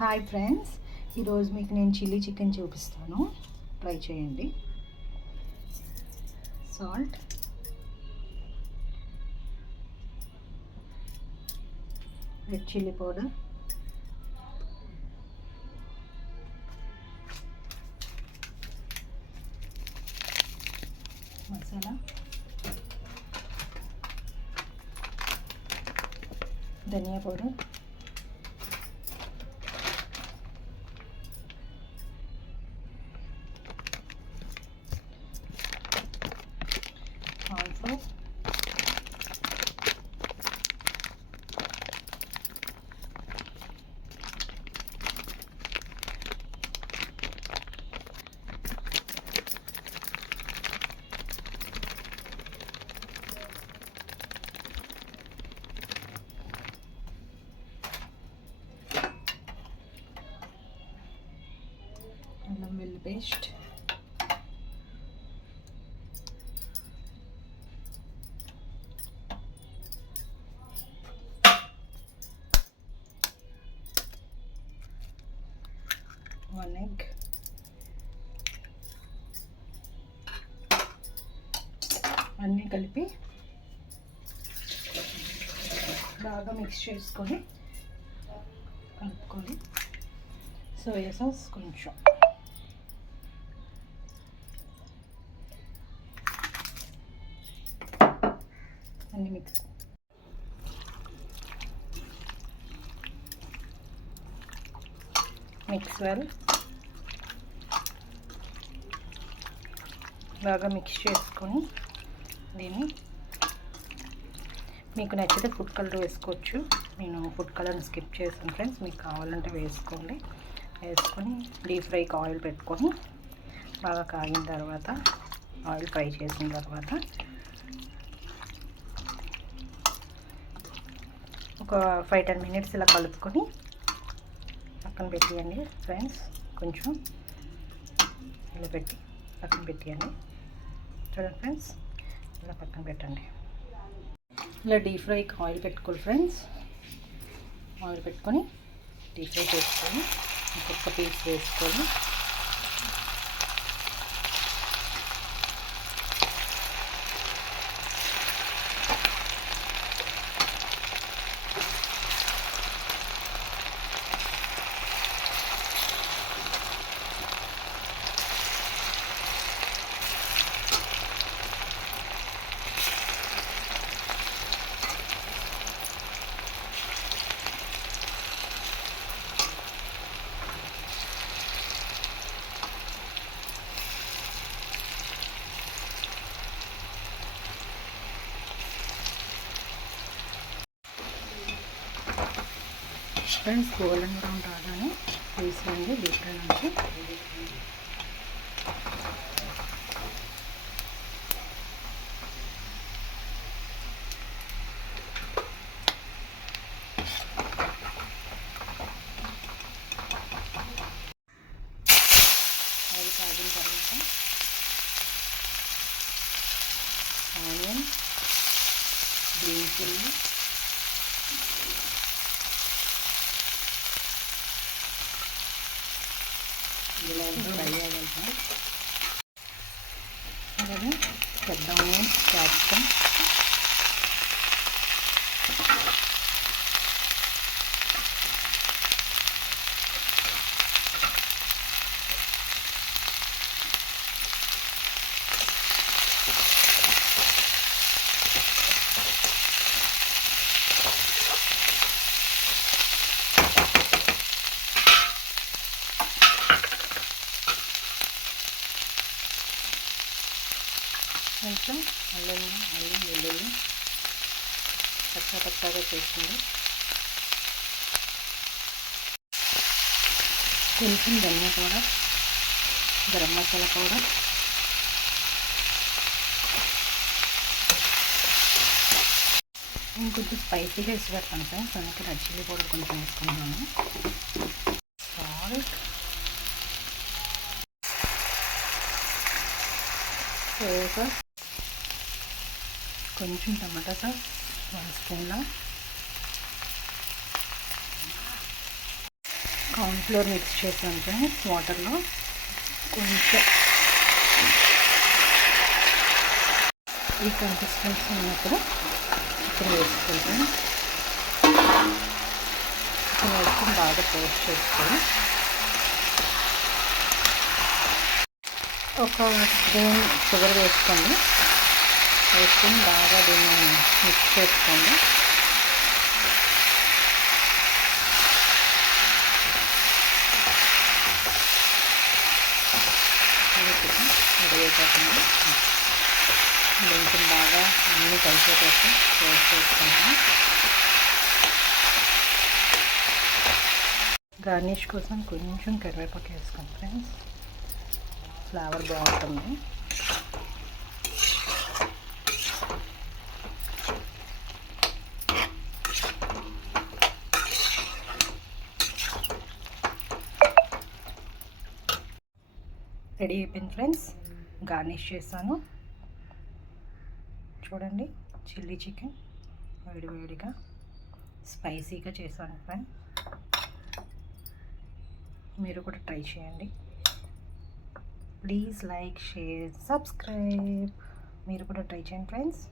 Hi friends, ఈరోజు మీకు నేను చిల్లీ చికెన్ చూపిస్తాను. ట్రై చేయండి. Salt, red chilli powder, masala, dhania powder, corn flour, అల్లం వెల్లుల్లి పేస్ట్, వన్ ఎగ్, అన్నీ కలిపి బాగా మిక్స్ చేసుకొని కలుపుకొని సోయా సాస్ కొంచెం, అన్నీ మిక్స్ వెల్. బాగా మిక్స్ చేసుకొని దీన్ని మీకు నచ్చితే ఫుడ్ కలర్ వేసుకోవచ్చు. నేను ఫుడ్ కలర్ని స్కిప్ చేసాను ఫ్రెండ్స్. మీకు కావాలంటే వేసుకోండి. వేసుకొని డీప్ ఫ్రైకి ఆయిల్ పెట్టుకొని బాగా కాగిన తర్వాత ఆయిల్ ఫ్రై చేసిన తర్వాత ఒక 5-10 మినిట్స్ ఇలా కలుపుకొని పక్కన పెట్టేయండి ఫ్రెండ్స్. కొంచెం ఇలా పెట్టి పక్కన పెట్టేయండి. చూడండి ఫ్రెండ్స్, ఇలా పక్కన పెట్టండి. ఇలా డీప్ ఫ్రైకి ఆయిల్ పెట్టుకోండి ఫ్రెండ్స్. ఆయిల్ పెట్టుకొని డీప్ ఫ్రై చేసుకొని ఇంకొక పీస్ వేసుకొని ఫ్రెండ్స్ గోల్డెన్ బ్రౌన్ రాగానే తీసుకోండి డీప్ ఫ్రై నుంచి. ఆయిల్ కాగిన తర్వాత ఆనియన్, గ్రీన్ చిల్లీ, ఇలా ఫ్రై అవ్వాలి. అలాగే పెద్ద ఆనియన్, క్యాప్సికమ్, కొంచెం అల్లం వెల్లుల్లి పచ్చగా చేసింది, కొంచెం ధనియా పౌడర్, గరం మసాలా పౌడర్, నేను కొంచెం స్పైసీగా ఇష్టపడతాను ఫ్రెండ్స్, అందుకే రెడ్ చిల్లీ పౌడర్ కొంచెం వేసుకుంటున్నాను. సాల్ట్, సోయా సాస్, కొంచెం టమాటా సాస్ 1 స్పూన్ల, కార్న్ఫ్లోర్ మిక్స్ చేసాను ఫ్రెండ్స్ వాటర్లో. కొంచెం ఈ కన్సిస్టెన్సీ ఉన్నప్పుడు చికెన్ వేసుకుంటాను. చికెన్ వేసుకొని బాగా పేస్ట్ చేసుకొని ఒక స్పూన్ షుగర్ వేసుకొని బాగా దీన్ని మిక్స్ చేసుకోండి. కొంచెం బాగా అన్నీ కలిసేటట్టు పేస్ట్ చేసుకుంటాం. గార్నిష్ కోసం కొంచెం కరివేపాకు వేసుకోండి ఫ్రెండ్స్, ఫ్లేవర్ బాగుంటుంది. రెడీ అయిపోయింది ఫ్రెండ్స్. గార్నిష్ చేశాను చూడండి. చిల్లీ చికెన్ వేడివేడిగా స్పైసీగా చేశాను ఫ్రెండ్స్. మీరు కూడా ట్రై చేయండి. Please like, share, subscribe. మీరు కూడా ట్రై చేయండి ఫ్రెండ్స్.